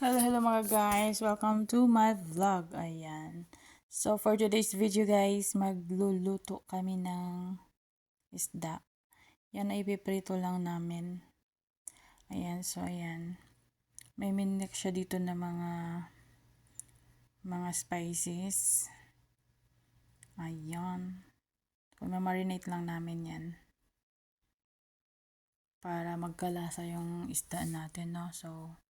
Hello mga guys, welcome to my vlog. Ayan. So for today's video guys, magluluto kami ng isda. Yan ay ipiprito lang namin. Ayan, so ayan. May minix siya dito na mga spices. Ayan. So ma-marinate lang namin yan. Para magkalasa yung isda natin, no? So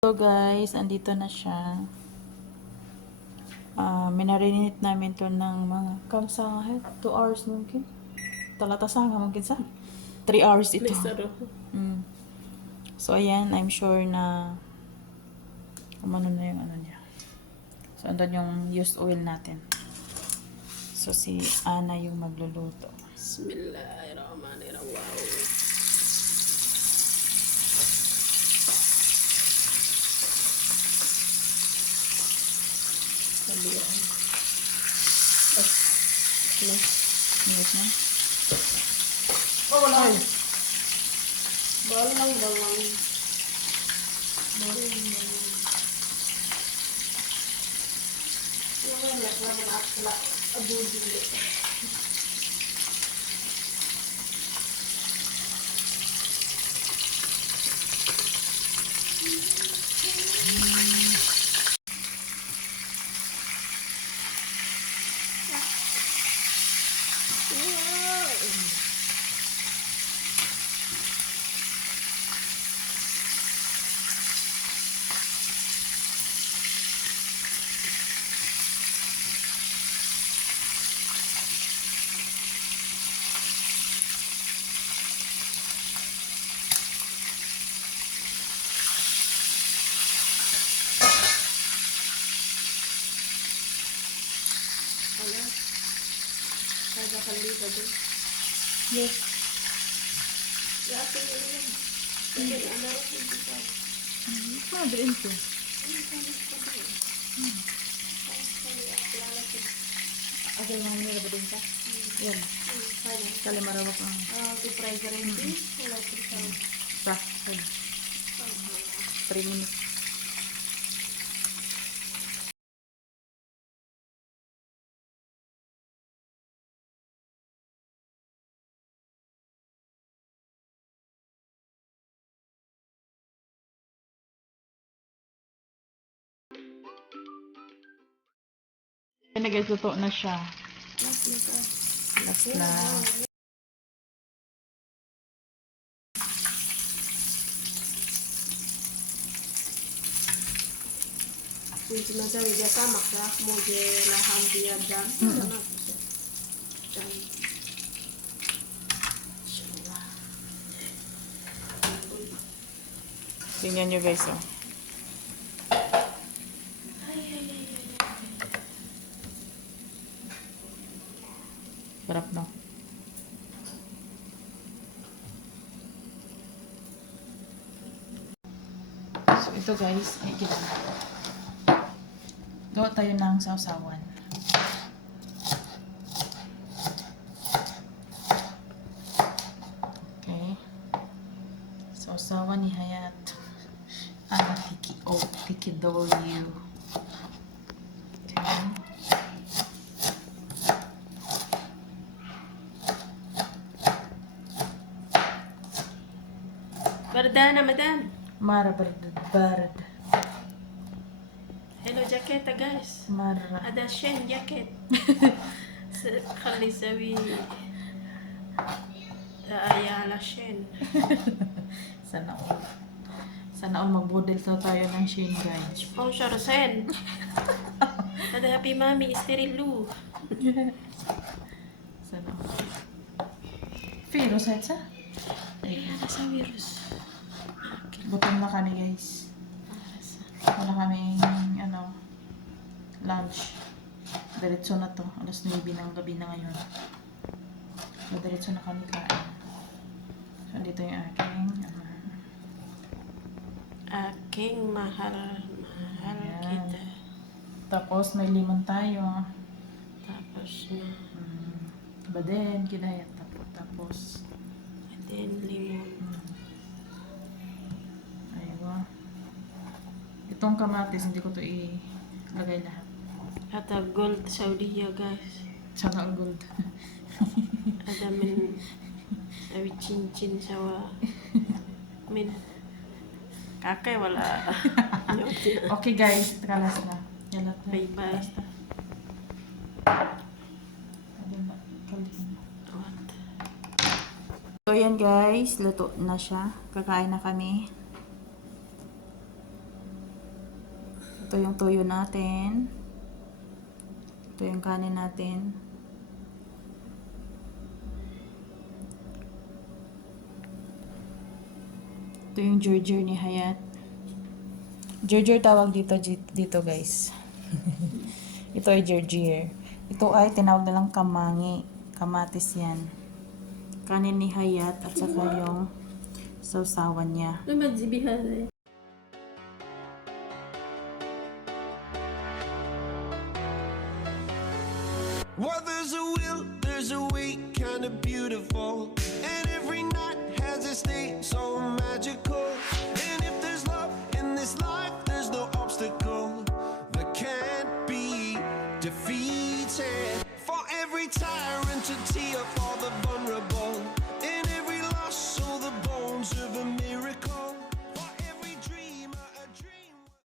So guys, andito na siya. Minarinate namin to ng mga kamsa 2 hours mungkin. Talata nga mungkin sa 3 hours ito. So ayan, I'm sure na umano na yung ano niya. So andun yung used oil natin. So si Ana yung magluluto. Bismillahirrahmanirrahim. Wow. Sabihan. Minute na. Oh, wala. Balang. Balang. Kaya kalita din. Yes. Yate mo yun. Kasi ano rin dito pa. Din ko. Okay, mga nila ba din ka? Yan. Kali marawak lang. Tupray ka rin din. Wala ito sa. Pa. 3 minutes. Nagasuto na siya. Last na. Yung sinasabi dia tamak ya. Muje laham dia dan. Sana ako siya. Dan. Tingnan nyo guys, oh. Sarap, no? So, ito guys, ay kita. Gawa tayo ng sausawan. Okay. Sausawan ni Hayat. Tikidoyu. Okay. Bardana, madam. Mara barad. Hello, jacket, guys. Mara. Ada Shen jacket. خلي يسوي The Ayala Shen. Sana all. Sana all mag-model tayo ng Shein, guys. Sponsor Sen. Tada Happy Mami, Sterilu. Sana all. Virus, sa? Ayala sa virus. Gutom na kami, guys. Wala kaming, lunch. Diretso na to. Alas 9 ng gabi na ngayon. So, diretso na kami kain. So, dito yung Aking mahal Ayan. kita. Tapos, may limon tayo. Tapos na. Baden, kinayat. Tapos, Then limon. aywa. Itong kamatis, hindi ko to ilagay lahat. At gold Saudiya guys. Tsaka ang gold. Adamin sabi cincin sawa. Min. Kakay wala. Okay, guys. Kalas na. Yalat na. Bye-bye. Basta. Ayun na. Kalin. What? So, yan guys. Luto na siya. Kakain na kami. Ito yung tuyo natin. Ito yung kanin natin. Ito yung Gerger ni Hayat. Gerger tawag dito guys. Ito ay Gerger. Ito ay tinawag nilang kamangi. Kamatis yan. Kanin ni Hayat at saka yung sausawan niya. Naman zibihan. Well, there's a will, there's a way, kinda beautiful. And every night has its day so magical. And if there's love in this life, there's no obstacle that can't be defeated. For every tyrant to tear for the vulnerable.